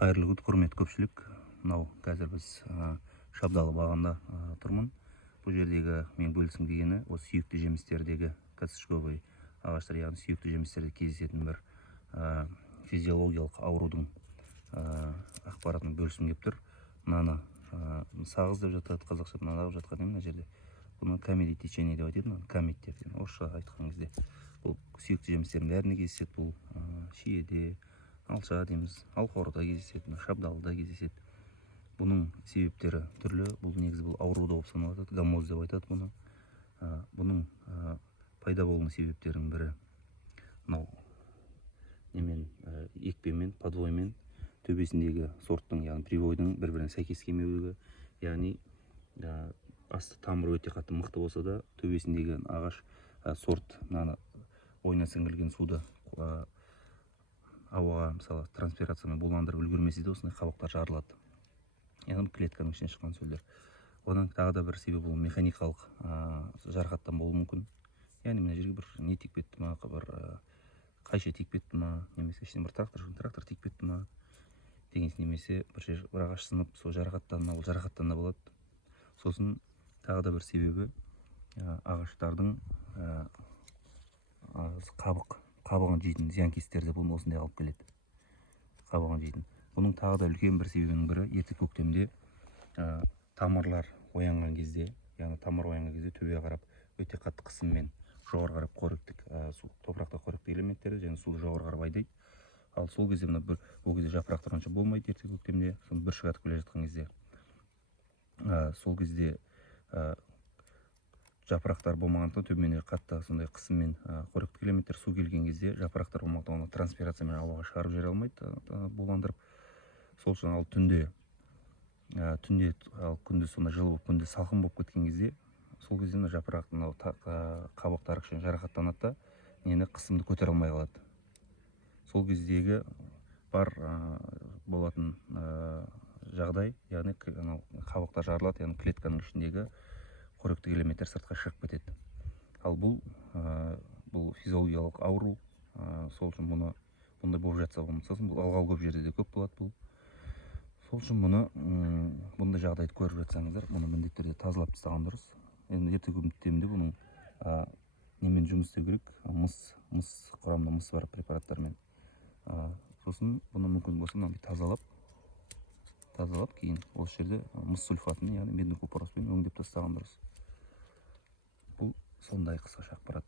Қайырлы күн, құрметті көпшілік. Мынау қазір біз Шабдалы бағында тұрмын. Бұл жердегі мен бөлісім дегені осы сүйікті жемістердегі косточковый ағаштар, яғни сүйікті жемістерде кездесетін бір физиологиялық аурудың ақпаратын бөлісім келіп тұр. Мынаны сағыз деп жатады, қазақша мынаны алып жатқан мына жерде. Бұны камеди течение деп айтады, камет деп. Орысша айтқан кезде бұл сүйікті жемістердің бәріне кездеседі. Бұл шиеде, алша дейміз, алхорда кездеседі, шабдалыда кездеседі. Бұның себептері түрлі. Бұл негізі бұл ауруда болып саналады, гамоз деп айтады бұны. Бұның пайда болуының себептерінің бірі мынау немен, екпемен, подвоймен төбесіндегі сорттың, яғни привойдың бір-біріне сәйкес келмеуі, яғни асты тамыры өте қатты мықты болса да, төбесіндегі ағаш сорт мынаны ойына сіңірілген суды ауаға мысалы транспирациямен буландырып үлгермесе де осындай қабықтар жарылады. Яғни клетканың ішінен шыққан сөздер. Одан тағы да бір себебі бұл механикалық жарақаттан болуы мүмкін. Яғни мына жерге бір не тиіп кетті ма, бір қайша тиіп кетті ма, немесе ішінен бір трактор тиіп кетті ма деген, немесе бір ағаш сынып, сол жарақаттан да болады. Сосын тағы да бір себебі ағаштардың қабығын жейтін зиянкестер де бұны осындай алып келеді. Қабығын жейтін. Бұның тағы да үлкен бір себебінің бірі ерте көктемде тамырлар оянған кезде, яғни тамыр оянған кезде төбеге қарап өте қатты қысыммен жоғары қарап қоректік, топырақта қоректік элементтерді және суды жоғары қарап айдайды. Ал сол кезде бұл кезде жапырақтар онша болмайды ерте көктемде, соны бір шығатып келе жатқан кезде. Сол кезде жапырақтар болмағандықтан төбемен қатты сондай қысыммен қоректік элементтер су келген кезде жапырақтар болмағандықтан оны транспирациямен ауаға шығарып жібере алмайды, буландырып. Сол үшін ал түнде күнде сонда жылы болып, күнде салқын болып кеткен кезде, сол кезде мына жапырақтың қабықтары кішкене жарақаттанады да, нені қысымды көтере алмай қалады. Сол кездегі бар болатын жағдай, яғни қабықтар жарылады, яғни клетканың ішіндегі қоректік элементтер сыртқа шығып кетеді. Ал бұл физиологиялық ауру, сол үшін бұндай болып жатса болмаса, бұл алғау көп жерде де көп болады бұл. Сол үшін бұндай жағдайды көріп жатсаңыздар, бұны міндетті түрде тазалап тастаған дұрыс. Енді ерте көктемде бұның немен жұмыс істеу керек, мыс құрамында мыс бар препараттармен. Сосын бұны мүмкін болса тазалап кейін осы жерде мыс сульфатын, яғни медный купороспен өңдеп тастаған дұрыс. Бұл сондай қысқаша ақпарат.